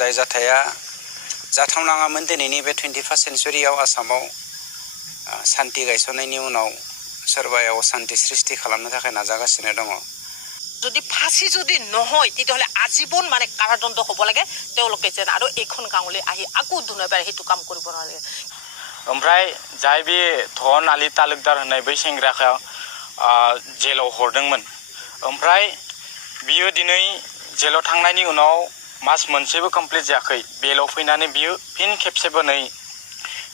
जाय जाथाया जाथावनाङामोन दिनैनि बे 21st सेन्चुरियाव आसामाव शान्ति गायसननायनि उनाव सोरबाया अशान्ति सृष्टि खालामनो थाखाय नाजागासिनो दङ। যদি ফাঁসি যদি নহয় তেতিয়াহ'লে আজীবন মানে কাৰাদণ্ড হ'ব লাগে তেওঁলোকে যেন আৰু এইখন গাঁৱলৈ আহি আকৌ দুনাবাৰ সেইটো কাম কৰিব নালাগে। ओमफ्राय जाय बे धन आलि तालुकदार होननाय बै सेंग्राखौ जेलाव हरदोंमोन ओमफ्राय बियो दिनै जेलाव थांनायनि उनाव मास मोनसेबो कमप्लिट जायाखै बेलाव फैनानै बियो फिन खेबसेबो नै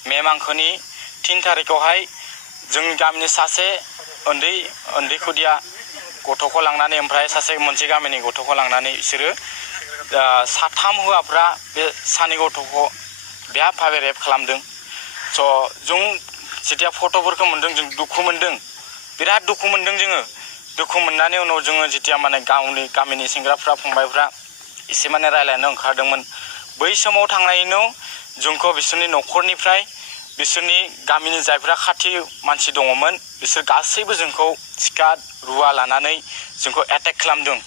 मे मांखोनि 3 थारिखआवहाय जोंनि गामिनि सासे उन्दै खुदिया गथ'खौ लांनानै ओमफ्राय सासे मोनसे गामिनि गथ'खौ लांनानै बिसोरो साथाम हौवाफ्रा बे सानै गथ'खौ बेहा भाबे रेप खालामदों। स' जों जेथिया फट'फोरखौ मोन्दों जों दुखु मोन्दों बिराद दुखु मोन्दों जोङो दुखु मोननानै उनाव जोङो जेथिया माने गामिनि सेंग्राफ्रा फंबायफ्रा एसे माने रायलायनो ओंखारदोंमोन बै समाव थांनायनि उनाव जोंखौ बिसोरनि न'खरनिफ्राय बिसोरनि गामिनि जायफ्रा खाथि मानसि दङमोन बिसोर गासैबो जोंखौ सिखा रुवा लानानै जोंखौ एटेक खालामदों।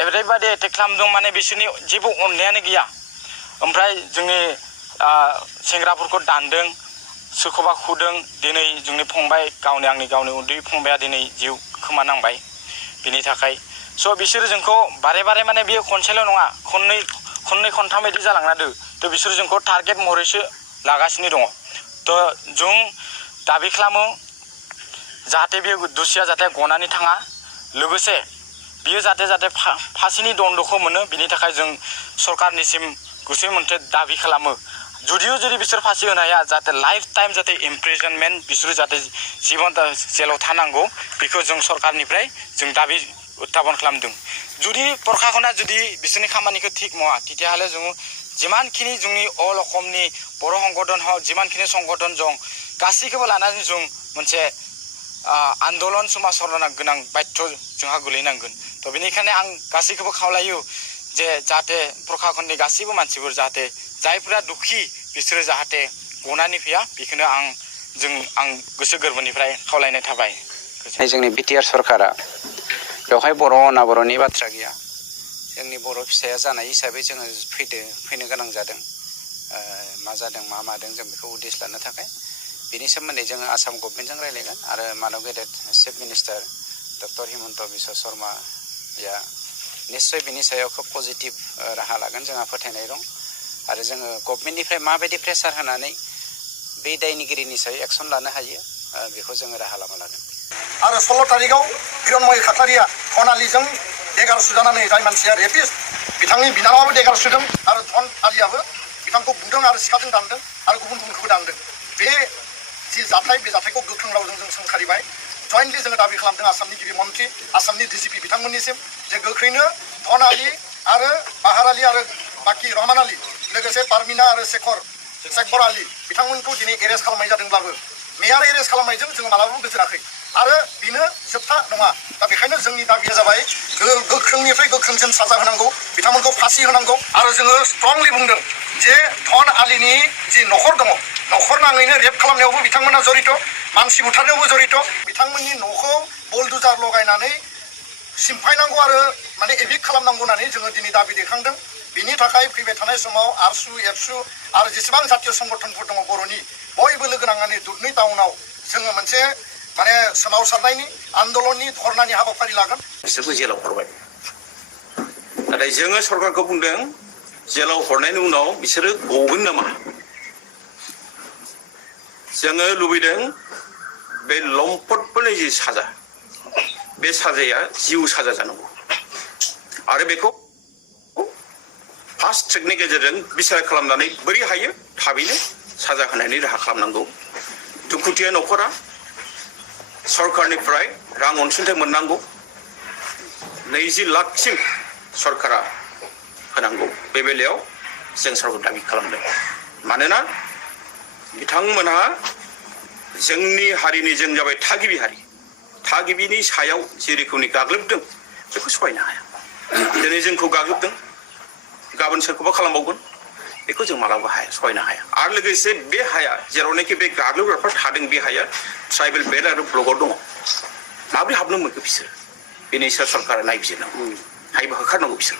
ओरैबायदि एटेक खालामदों माने बिसोरनि जेबो अननायानो गैया। ओमफ्राय जोंनि सेंग्राफोरखौ दानदों सोरखौबा खुदों। दिनै जोंनि फंबाय आंनि गावनि उन्दै फंबाया दिनै जिउ खोमानांबाय बिनि थाखाय। स' बिसोरो जोंखौ बारे बारे माने बियो खनसेल' नङा खननै खनथाम बायदि जालांना दं। थ' बिसोरो जोंखौ टारगेट महरैसो लागासिनो दङ। थ' जों दाबि खालामो जाहाथे बियो दुसिया जाहाथे गनानै थाङा लोगोसे बियो जाहाथे फांसिनि दन्द'खौ मोनो बिनि थाखाय जों सरकारनिसिम गुसै मोनसे दाबि खालामो। जुदि बिसोर फांसि होनो हाया जाहाथे लाइफ टाइम जाहाथे इमप्रिजनमेन्ट बिसोरो जाहाथे जीबन जेलाव थानांगौ बेखौ जों सरकारनिफ्राय जों दाबि उत्थापन खालामदों। जुदि प्रशासना जुदि बिसोरनि खामानिखौ थिग मावा तेতিয়াह'ले जों जिमानखिनि जोंनि अल असमनि बर' संगठन हक जिमानखिनि संगठन दं गासैखौबो लानानै जों मोनसे आन्दलन समाजनो गोनां बाध्य जोंहा गोलैनांगोन। थ' बेनिखायनो आं गासैखौबो खावलायो जे जाहाथे प्रशासननि गासैबो मानसिफोर जाहाथे जायफोरा दुखी बिसोरो जाहाथे गनानै फैया बेखौनो आं गोसो गोरबोनिफ्राय खावलायनाय थाबाय। जोंनि बिटिआर सरकारा बेवहाय बर' अनाबर'नि बाथ्रा गैया। जोंनि बर' फिसाया जानाय हिसाबै जोङो फैनो गोनां जादों। मा जादों मा मादों जों बेखौ उदिस लानो थाखाय बेनि सोमोन्दै जोङो आसाम गभर्नमेन्टजों रायलायगोन आरो मानव गेदेर chief minister doctor Himanta Biswa शर्माया निश्चय बिनि सायाव खोब पजिटिभ राहा लागोन जोंहा फोथायनाय दं। आरो जोङो गभर्नमेन्टनिफ्राय माबायदि प्रेसार होनानै बे दायनिगिरिनि सायाव एक्सन लानो हायो बेखौ जोङो राहा लामा लागोन। आरो 16 तारिखआव हिरण्मय खाख्लारिया धन देगार सुजानानै जाय मानसिया रेपिस्ट बिथांनि बिनानावाबो देगार सुदों आरो धन आलियाबो बिथांखौ बुदों आरो सिखाजों दानदों आरो गुबुनखौबो दानदों। बे जि जाथाय बे जाथायखौ गोख्रों रावजों जों सोंखारिबाय। जयेन्टलि जोङो दाबि खालामदों आसामनि गिबि मन्थ्रि आसामनि डिजिपि बिथांमोननिसिम जे गोख्रैनो धन आलि आरो बाहार आलि आरो बाकि रहमान आलि लोगोसे पारमिना आरो शेखर आलि बिथांमोनखौ दिनै एरेस्ट खालामनाय जादोंब्लाबो मेयार एरेस्ट खालामनायजों जोङो मालाबाबो गोजोनाखै आरो बेनो जोबथा नङा। दा बेखायनो जोंनि दाबिया जाबाय गोख्रोंनिफ्राय गोख्रोंसिन साजा होनांगौ बिथांमोनखौ फासि होनांगौ। आरो जोङो स्ट्रंलि बुंदों जे धन आलिनि जि न'खर दङ न'खर नाङैनो रेप खालामनायावबो बिथांमोना जरित मानसि बुथारनायावबो जरित बिथांमोननि न'खौ बुलडुजार लगायनानै सिमफायनांगौ आरो माने एभिक्ट खालामनांगौ होननानै जोङो दिनै दाबि दैखांदों। बिनि थाखाय फैबाय थानाय समाव आरसु एबसु आरो जेसेबां जातीय संगठनफोर दङ बर'नि बयबो लोगो नांनानै दुधनै टाउनाव जोङो मोनसे माने सोमावसारनायनि आन्दलननि धरनानि हाबाफारि लागोन। बिसोरखौ जेलाव हरबाय नाथाय जोङो सरकारखौ बुंदों जेलाव हरनायनि उनाव बिसोरो गगोन नामा? जोङो लुबैदों बे लम्पटफोरनि जि साजा बे साजाया जिउ साजा जानांगौ आरो बेखौ फास्ट ट्रेकनि गेजेरजों बिसार खालामनानै बोरै हायो थाबैनो साजा होनायनि राहा खालामनांगौ। दुखुथिया न'खरा सरकारनिफ्राय रां अनसुंथाइ मोननांगौ 20 लाखसिम सरकारा होनांगौ। बे बेलायाव जों सरकार दाबि खालामदों। मानोना बिथांमोनहा जोंनि हारिनि जों जाबाय थागिबि हारि थागिबिनि सायाव जे रोखोमनि गाग्लोबदों बेखौ सहायनो हाया। दिनै जोंखौ गाग्लोबदों गाबोन सोरखौबा खालामबावगोन बेखौ जों मालाबा सहायनो हाया। आरो लोगोसे बे हाया जेरावनाखि बे गाग्लोबग्राफ्रा थादों बे हाया ट्राइबेल बेल्ट आरो ब्लकआव दङ। माबोरै हाबनो मोनखो बिसोर बेनि सायाव सरकारा नायबिजिरनांगौ हायोबा होखारनांगौ बिसोर।